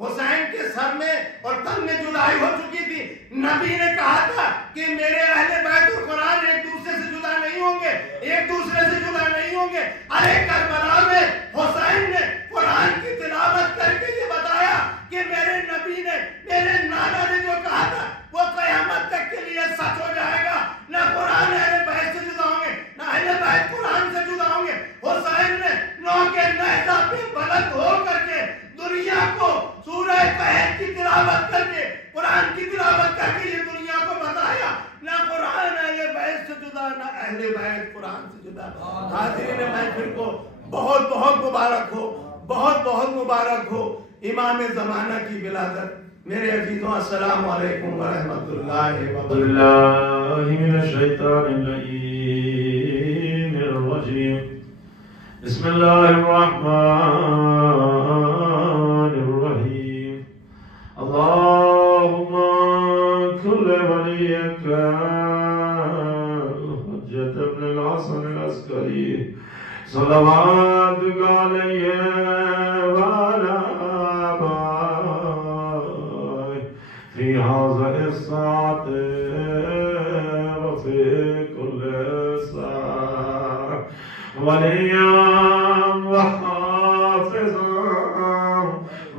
حسین کے سر میں اور تن میں جدائی ہو چکی تھی. نبی نے کہا تھا کہ میرے اہل بیت اور قرآن ایک دوسرے سے جدا نہیں ہوں گے، ایک دوسرے سے جدا نہیں ہوں گے. ارے کربلا میں حسین نے قرآن کی تلاوت کر کے یہ بتایا کہ میرے نبی نے، میرے نانا نے جو کہا تھا وہ قیامت تک کے لیے سچ ہو جائے گا. نہ قرآن اہل بیت سے جدا ہوں گے، نہ اہل بیت قرآن سے جدا ہوں گے. حسین نے 9 کے نیزہ پہ بلند ہو کر کے دنیا کو سورہ کہف کی تلاوت کر کے، قرآن کی تلاوت کر کے یہ دنیا کو بتایا نہ قرآن اہل بیت سے جدا، نہ اہل بیت قرآن سے جدا. حاضرین محفل کو بہت بہت مبارک ہو، بہت بہت مبارک ہو امام زمانہ کی ولادت. میرے عزیزوں، السلام علیکم ورحمۃ اللہ وبرکاتہ. من الشیطان اللعین الرجیم. بسم اللہ الرحمن الرحیم. اللهم كل وليك حجة بن الحسن العسكري صلواتك عليه وعلى آبائه في هذه الساعة وفي كل ساعة وليا وحافظا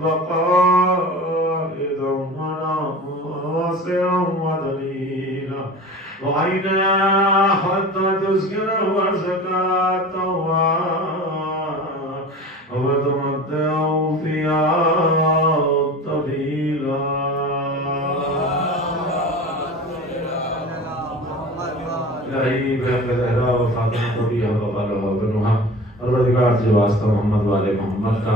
وقائدا وناصرا ودليلا وعينا حتى تسكنه وزكاة وتمتعه فيها طويلا. الہی بہت زہرا و فاطمہ کو بھی وقالہ بنوہا. پروردگار سے واسطہ محمد والے محمد کا